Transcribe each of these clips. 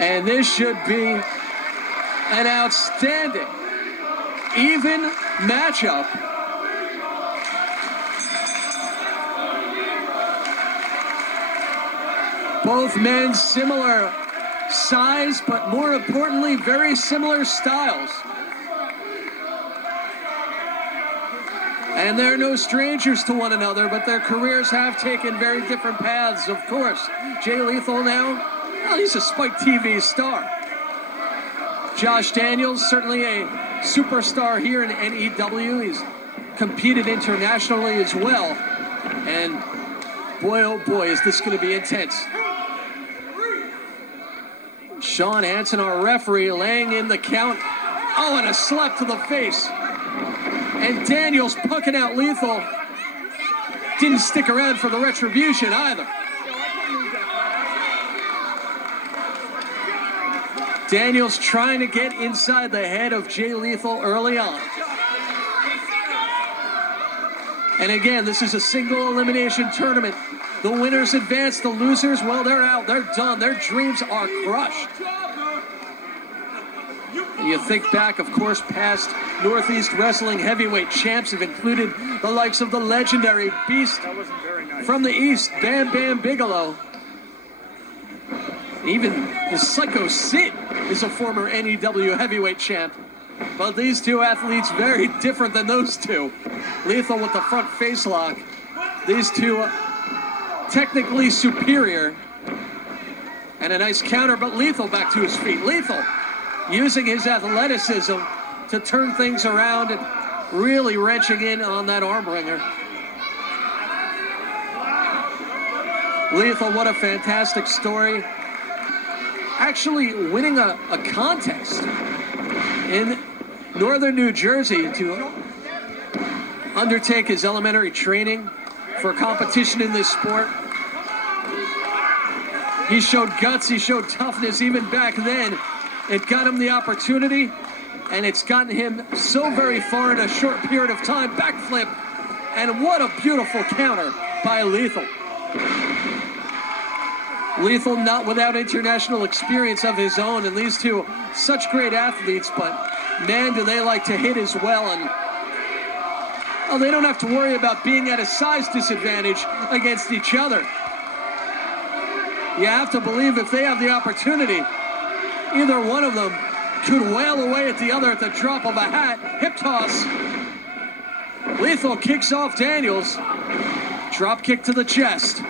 And this should be an outstanding, even matchup. Both men similar size, but more importantly, very similar styles. And they're no strangers to one another, but their careers have taken very different paths, of course. Jay Lethal now, well, he's a Spike TV star. Josh Daniels, certainly a superstar here in NEW. He's competed internationally as well. And boy, oh boy, is this going to be intense. Sean Hansen, our referee, laying in the count. Oh, and a slap to the face. And Daniels pucking out Lethal. Didn't stick around for the retribution either. Daniels trying to get inside the head of Jay Lethal early on. And again, this is a single elimination tournament. The winners advance, the losers, well, they're out, they're done. Their dreams are crushed. And you think back, of course, past Northeast Wrestling heavyweight champs have included the likes of the legendary Beast from the East, Bam Bam Bigelow. Even the Psycho Sid is a former NEW heavyweight champ. But these two athletes very different than those two. Lethal with the front face lock. These two technically superior. And a nice counter, but Lethal back to his feet. Lethal using his athleticism to turn things around and really wrenching in on that arm wringer. Lethal, what a fantastic story. Actually winning a contest in northern New Jersey to undertake his elementary training for competition in this sport. He showed guts, he showed toughness even back then. It got him the opportunity, and it's gotten him so very far in a short period of time. Backflip, and what a beautiful counter by Lethal. Lethal not without international experience of his own, and these two such great athletes, but man, do they like to hit as well. And well, they don't have to worry about being at a size disadvantage against each other. You have to believe if they have the opportunity, either one of them could wail away at the other at the drop of a hat. Hip toss. Lethal kicks off Daniels. Drop kick to the chest.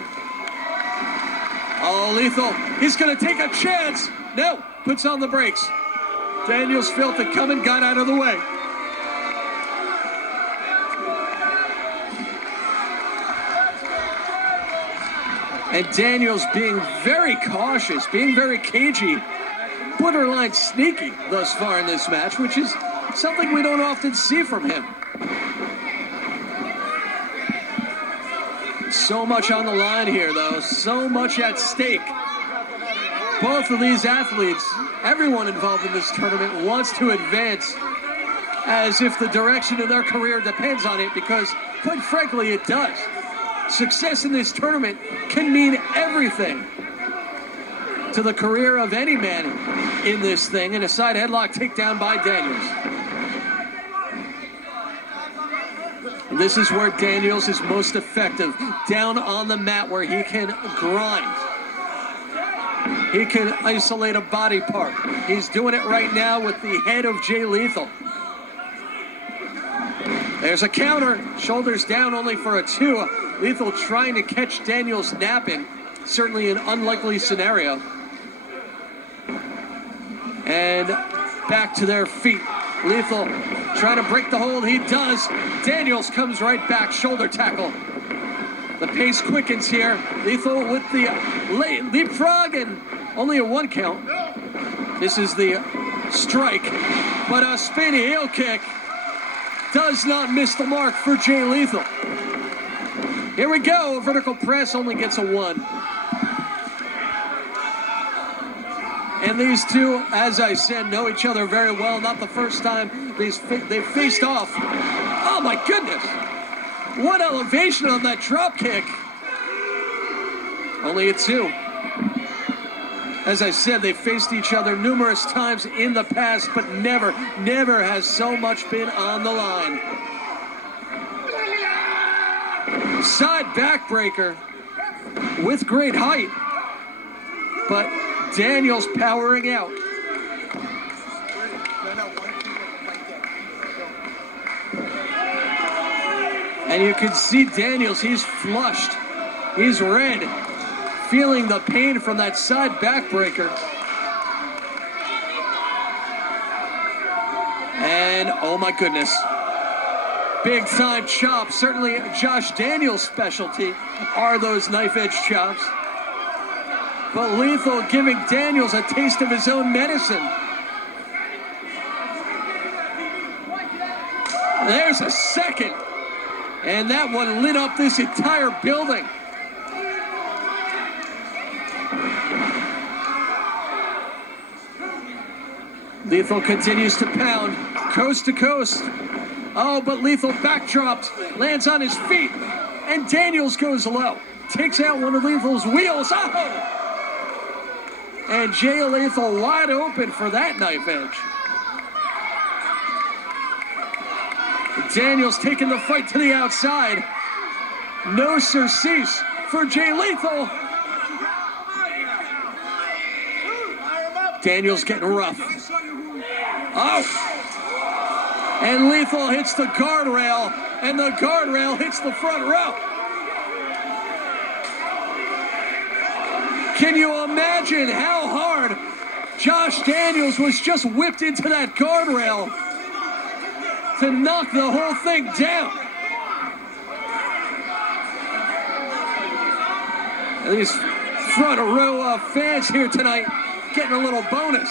Oh, Lethal, he's going to take a chance. No, puts on the brakes. Daniels felt it coming, got out of the way. And Daniels being very cautious, being very cagey, borderline sneaky thus far in this match, which is something we don't often see from him. So much on the line here, though. So much at stake. Both of these athletes, everyone involved in this tournament, wants to advance as if the direction of their career depends on it, because, quite frankly, it does. Success in this tournament can mean everything to the career of any man in this thing. And a side headlock takedown by Daniels. This is where Daniels is most effective, down on the mat where he can grind. He can isolate a body part. He's doing it right now with the head of Jay Lethal. There's a counter, shoulders down only for a 2. Lethal trying to catch Daniels napping, certainly an unlikely scenario. And back to their feet. Lethal trying to break the hold, he does. Daniels comes right back, shoulder tackle. The pace quickens here. Lethal with the leapfrog and only a 1 count. This is the strike, but a spinning heel kick does not miss the mark for Jay Lethal. Here we go, vertical press only gets a 1. And these two, as I said, know each other very well. Not the first time they've faced off. Oh my goodness. What elevation on that drop kick. Only a 2. As I said, they faced each other numerous times in the past, but never has so much been on the line. Side backbreaker with great height, but Daniels powering out. And you can see Daniels, he's flushed, he's red, feeling the pain from that side backbreaker. And oh my goodness, big time chops. Certainly Josh Daniels' specialty are those knife edge chops. But Lethal giving Daniels a taste of his own medicine. There's a second. And that one lit up this entire building. Lethal continues to pound, coast to coast. Oh, but Lethal backdropped, lands on his feet, and Daniels goes low. Takes out one of Lethal's wheels. Oh! And Jay Lethal wide open for that knife edge. Daniels taking the fight to the outside. No surcease for Jay Lethal. Daniels getting rough. Oh! And Lethal hits the guardrail, and the guardrail hits the front row. Can you imagine how hard Josh Daniels was just whipped into that guardrail to knock the whole thing down? And these front row fans here tonight getting a little bonus.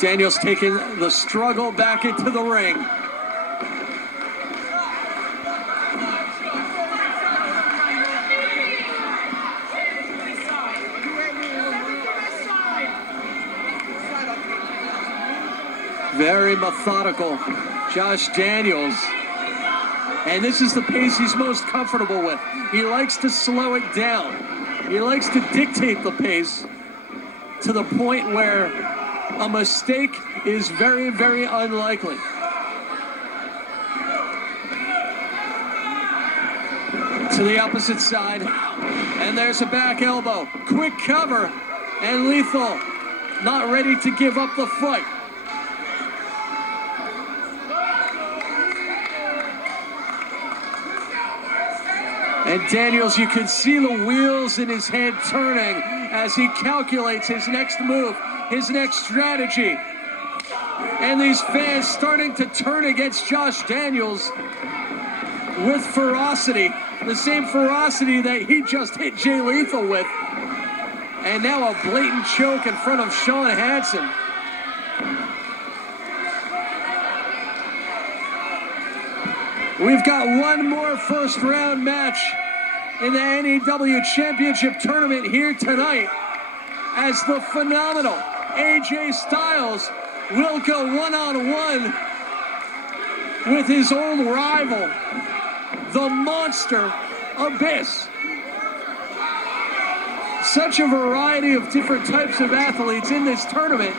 Daniels taking the struggle back into the ring. Very methodical, Josh Daniels. And this is the pace he's most comfortable with. He likes to slow it down. He likes to dictate the pace to the point where a mistake is very, very unlikely. To the opposite side, and there's a back elbow. Quick cover, and Lethal not ready to give up the fight. And Daniels, you can see the wheels in his head turning as he calculates his next move, his next strategy. And these fans starting to turn against Josh Daniels with ferocity. The same ferocity that he just hit Jay Lethal with. And now a blatant choke in front of Sean Hansen. We've got one more first round match in the NEW Championship Tournament here tonight, as the phenomenal AJ Styles will go one-on-one with his old rival, the Monster Abyss. Such a variety of different types of athletes in this tournament.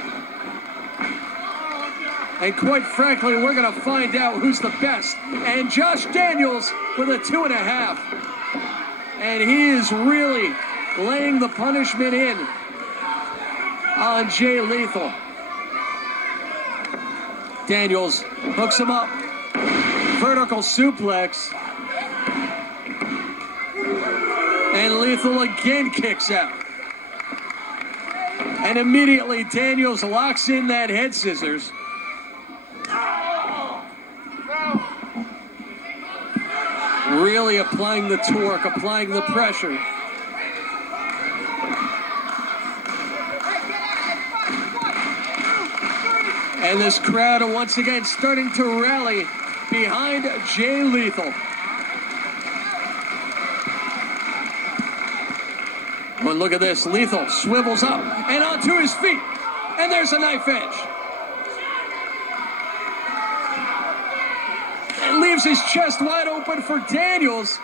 And quite frankly, we're going to find out who's the best. And Josh Daniels with a 2.5. And he is really laying the punishment in on Jay Lethal. Daniels hooks him up. Vertical suplex. And Lethal again kicks out. And immediately Daniels locks in that head scissors. Really applying the torque, applying the pressure. And this crowd once again starting to rally behind Jay Lethal. Well, look at this. Lethal swivels up and onto his feet. And there's a knife edge. And leaves his chest wide open for Daniels,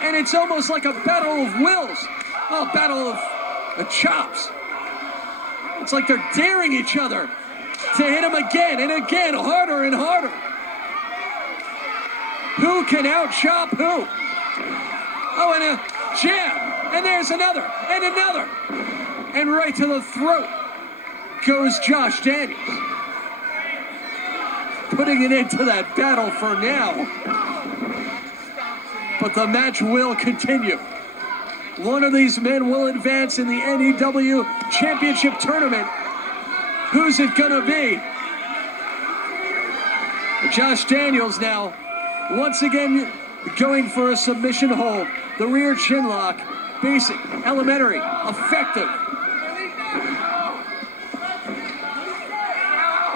and it's almost like a battle of wills. Oh, battle of chops. It's like they're daring each other to hit him again and again, harder and harder. Who can out-chop who? Oh, and a jab, and there's another, and another. And right to the throat goes Josh Daniels. Putting it into that battle for now. But the match will continue. One of these men will advance in the NEW Championship Tournament. Who's it gonna be? Josh Daniels now, once again, going for a submission hold. The rear chin lock, basic, elementary, effective.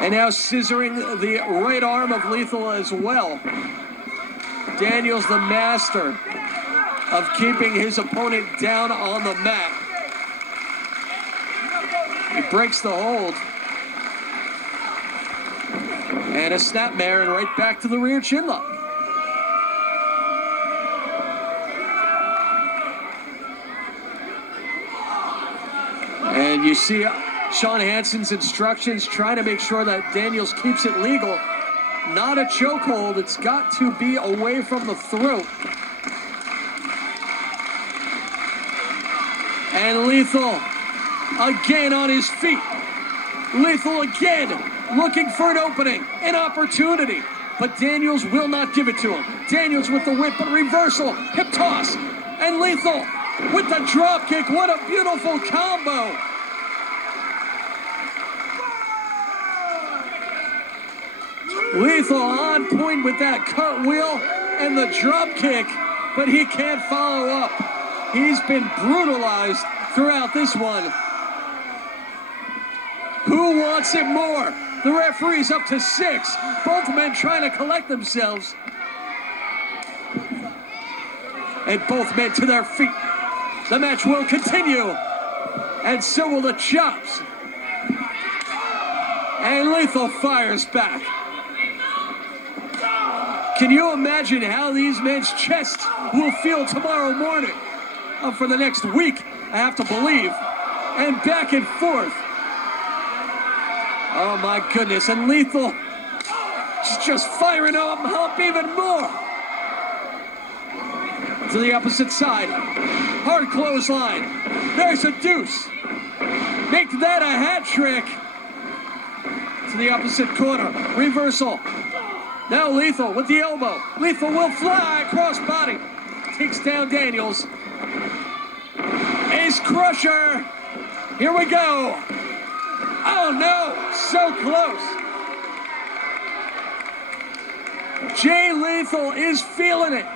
And now scissoring the right arm of Lethal as well. Daniels, the master of keeping his opponent down on the mat. He breaks the hold. And a snapmare and right back to the rear chin lock. And you see Sean Hansen's instructions trying to make sure that Daniels keeps it legal. Not a chokehold. It's got to be away from the throat. And Lethal again on his feet. Lethal again looking for an opening, an opportunity. But Daniels will not give it to him. Daniels with the whip, but reversal, hip toss. And Lethal with the drop kick. What a beautiful combo. Lethal on point with that cartwheel and the drop kick, but he can't follow up. He's been brutalized throughout this one. Who wants it more? The referee's up to 6. Both men trying to collect themselves. And both men to their feet. The match will continue. And so will the chops. And Lethal fires back. Can you imagine how these men's chests will feel tomorrow morning? For the next week, I have to believe. And back and forth. Oh my goodness, and Lethal just firing up even more. To the opposite side. Hard clothesline. There's a deuce. Make that a hat trick. To the opposite corner. Reversal. Now Lethal with the elbow. Lethal will fly across body. Takes down Daniels. Ace Crusher. Here we go. Oh no, so close. Jay Lethal is feeling it.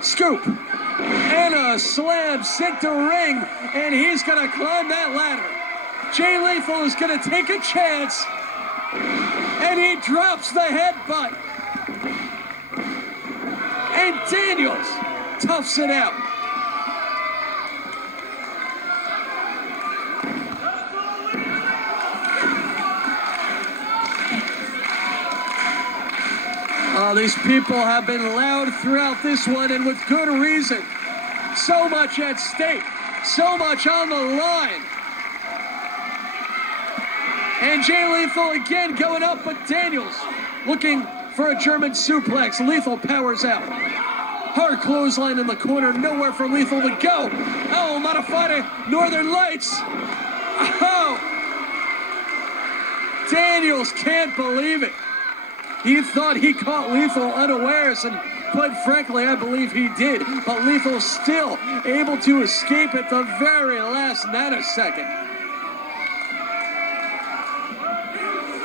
Scoop. And a slam sent to ring. And he's going to climb that ladder. Jay Lethal is going to take a chance. And he drops the headbutt. And Daniels toughs it out. These people have been loud throughout this one, and with good reason. So much at stake. So much on the line. And Jay Lethal again going up, but Daniels looking for a German suplex. Lethal powers out. Hard clothesline in the corner. Nowhere for Lethal to go. Oh, modified Northern Lights. Oh. Daniels can't believe it. He thought he caught Lethal unawares, and quite frankly, I believe he did. But Lethal still able to escape at the very last nanosecond.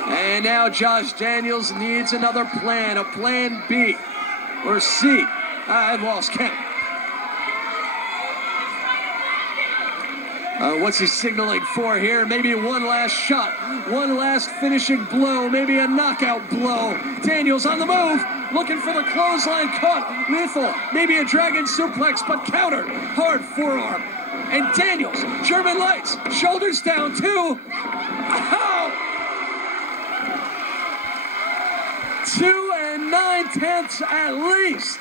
And now Josh Daniels needs another plan, a plan B or C. I've lost count. What's he signaling for here? Maybe one last shot, one last finishing blow, maybe a knockout blow. Daniels on the move, looking for the clothesline caught. Lethal, maybe a dragon suplex, but countered. Hard forearm. And Daniels, German Lights, shoulders down too. Oh! 2 and 9 9/10 at least.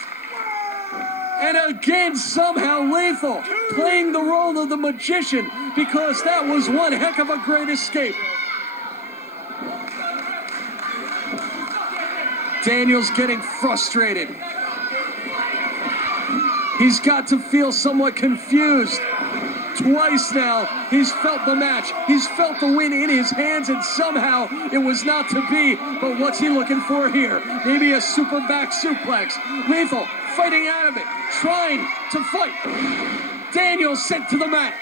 And again, somehow Lethal playing the role of the magician, because that was one heck of a great escape. Daniels getting frustrated. He's got to feel somewhat confused. Twice now, he's felt the match. He's felt the win in his hands, and somehow it was not to be. But what's he looking for here? Maybe a super back suplex. Lethal fighting out of it, trying to fight. Daniels sent to the mat,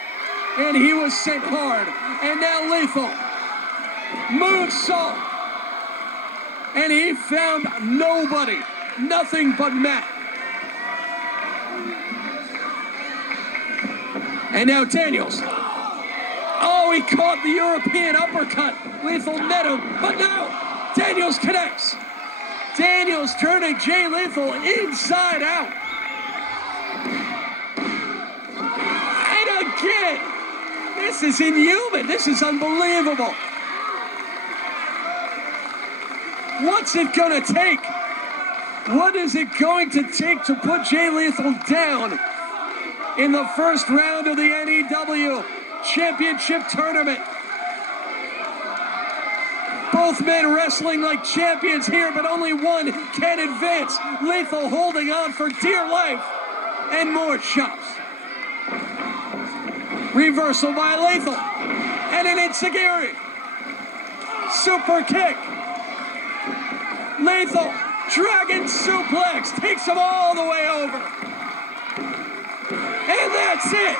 and he was sent hard. And now Lethal, moonsault. And he found nobody, nothing but Matt. And now Daniels. Oh, he caught the European uppercut. Lethal met him, but now Daniels connects. Daniels turning Jay Lethal inside out. And again, this is inhuman. This is unbelievable. What's it gonna take? What is it going to take to put Jay Lethal down in the first round of the NEW Championship Tournament? Both men wrestling like champions here, but only one can advance. Lethal holding on for dear life, and more chops. Reversal by Lethal, and an enziguri. Super kick. Lethal, dragon suplex, takes him all the way over. And that's it.